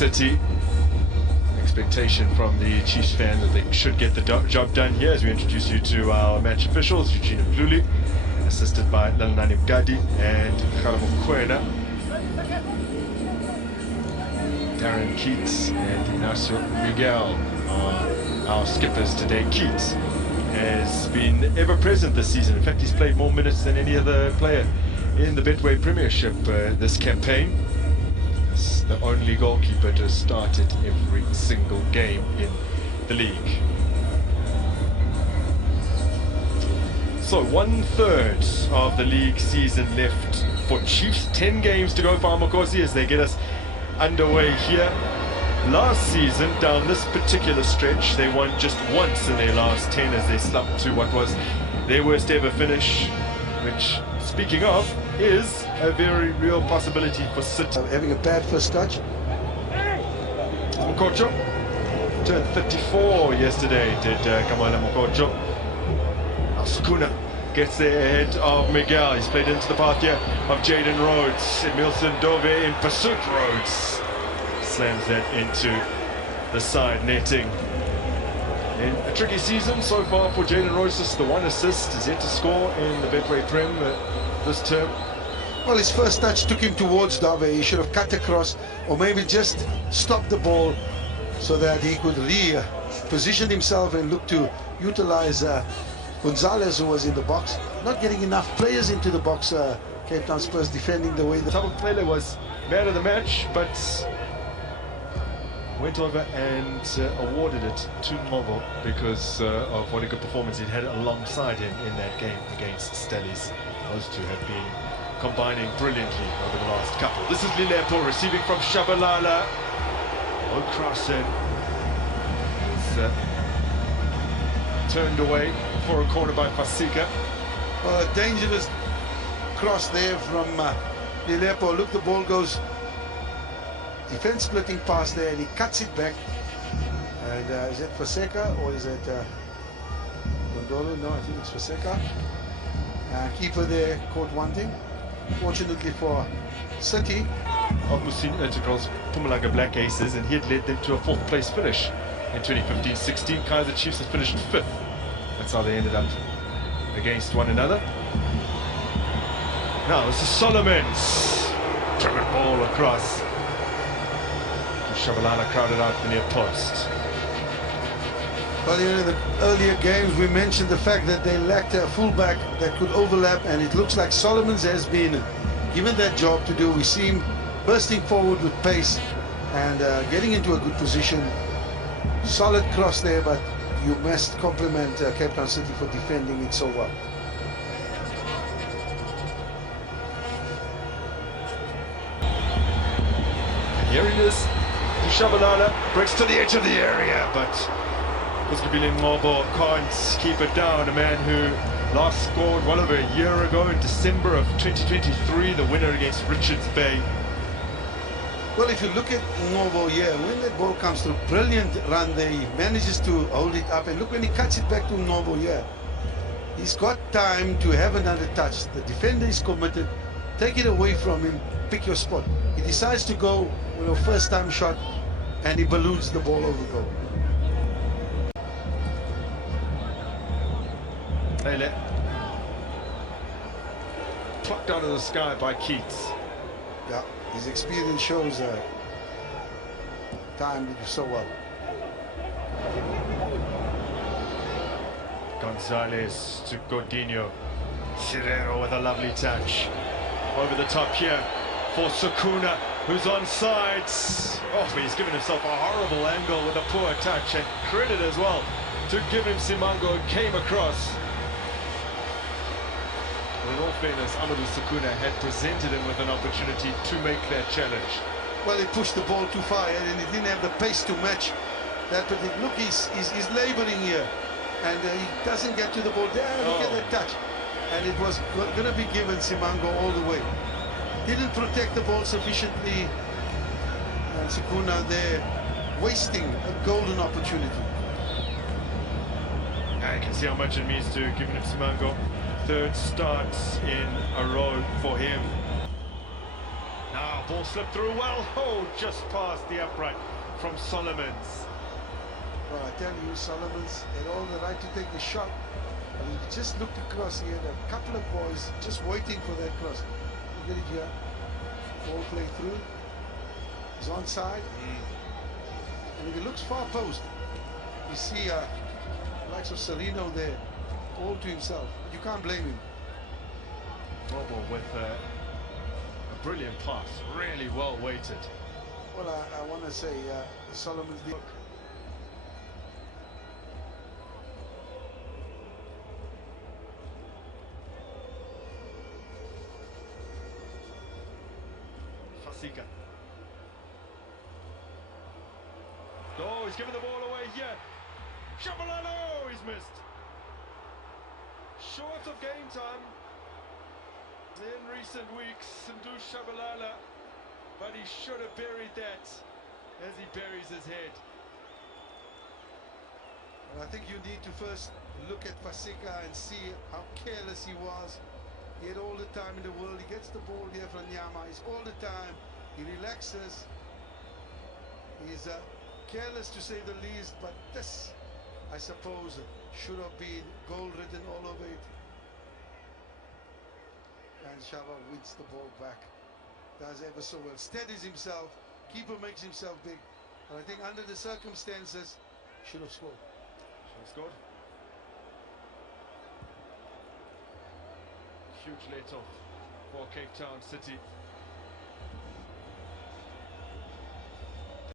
City. Expectation from the Chiefs fan that they should get the job done here, as we introduce you to our match officials, Eugene Mluli, assisted by Lalnani Mgadi and Khalamo Kwena. Darren Keats and Ignacio Miguel are our skippers today. Keats has been ever present this season. In fact, he's played more minutes than any other player in the Betway Premiership this campaign. He's the only goalkeeper to have started every single game in the league. So 1/3 of the league season left for Chiefs. 10 games to go for Amakosi as they get us underway here. Last season, down this particular stretch, they won just once in their last 10 as they slumped to what was their worst ever finish, which, speaking of, is a very real possibility for City. Having a bad first touch. Mokocho turned 34 yesterday, did Kamala Mokocho. Sukuna gets there ahead of Miguel. He's played into the path here of Jaden Rhodes. Emilson Dove in pursuit. Rhodes slams that into the side netting. In a tricky season so far for Jaden Rhodes, just the one assist is yet to score in the Betway Prem this term. Well, his first touch took him towards Dove. He should have cut across or maybe just stopped the ball so that he could reposition himself and look to utilize Gonzalez, who was in the box. Not getting enough players into the box. Cape Town Spurs defending the way. Tabu Pele was man of the match, but went over and awarded it to Novo because of what a good performance he'd had alongside him in that game against Stellies. Those two have been combining brilliantly over the last couple. This is Lilepo receiving from Shabalala. Okrasen is turned away for a corner by Fasika. Well, a dangerous cross there from Lilepo. Look, the ball goes defense splitting pass there and he cuts it back. And is it Faseka or is it Gondolo? No, I think it's Faseka. Keeper there caught one thing. Fortunately for City. Of Musini Integral's Pumalanga Black Aces, and he had led them to a 4th place finish in 2015-16. Kaizer Chiefs had finished 5th. That's how they ended up against one another. Now this is Solomon's driven ball across. Shabalala crowded out the near post. Well, in the earlier games we mentioned the fact that they lacked a fullback that could overlap, and it looks like Solomons has been given that job to do. We see him bursting forward with pace and getting into a good position. Solid cross there, but you must compliment Cape Town City for defending it so well. And here it is. Shabalala breaks to the edge of the area, but Kuskabili Mobo can't keep it down. A man who last scored well over a year ago in December of 2023, the winner against Richards Bay. Well, if you look at Mobo here, when that ball comes through, brilliant run there, he manages to hold it up, and look when he cuts it back to Mobo here. He's got time to have another touch. The defender is committed. Take it away from him, pick your spot. He decides to go with a first time shot and he balloons the ball over goal. Lele plucked out of the sky by Keats. Yeah, his experience shows time to do so well. Gonzalez to Godinho. Sirero with a lovely touch. Over the top here for Sukuna, who's on sides. Oh, but he's given himself a horrible angle with a poor touch, and credit as well to give him Simango, who came across. In all fairness, Amadou Sukuna had presented him with an opportunity to make that challenge. Well, he pushed the ball too far and he didn't have the pace to match that. But look, he's laboring here and he doesn't get to the ball. There, look at that touch. And it was going to be given Simango all the way. Didn't protect the ball sufficiently. And Sukuna there wasting a golden opportunity. I can see how much it means to give him Simango. 3rd starts in a row for him. Now Ball slipped through well. Oh, just past the upright from Solomons. Well, I tell you, Solomons had all the right to take the shot. But he just looked across. He had a couple of boys just waiting for that cross. Look at it here. Ball played through. He's onside. And if he looks far post, you see the likes of Serino there, all to himself. You can't blame him. Bobo with a brilliant pass, really well weighted. Well, I want to say Solomon's the Fasika. Oh, he's given the ball away here. Shabalala, he's missed. Short of game time in recent weeks, Sindhu Shabalala, but he should have buried that as he buries his head. Well, I think you need to first look at Fasika and see how careless he was. He had all the time in the world. He gets the ball here from Nyama. He's all the time. He relaxes. He's careless to say the least, but this, I suppose, should have been goal written all over it. And Shaba wins the ball back. Does ever so well. Steadies himself. Keeper makes himself big. And I think under the circumstances, should have scored. Should have scored. Huge let off for Cape Town City.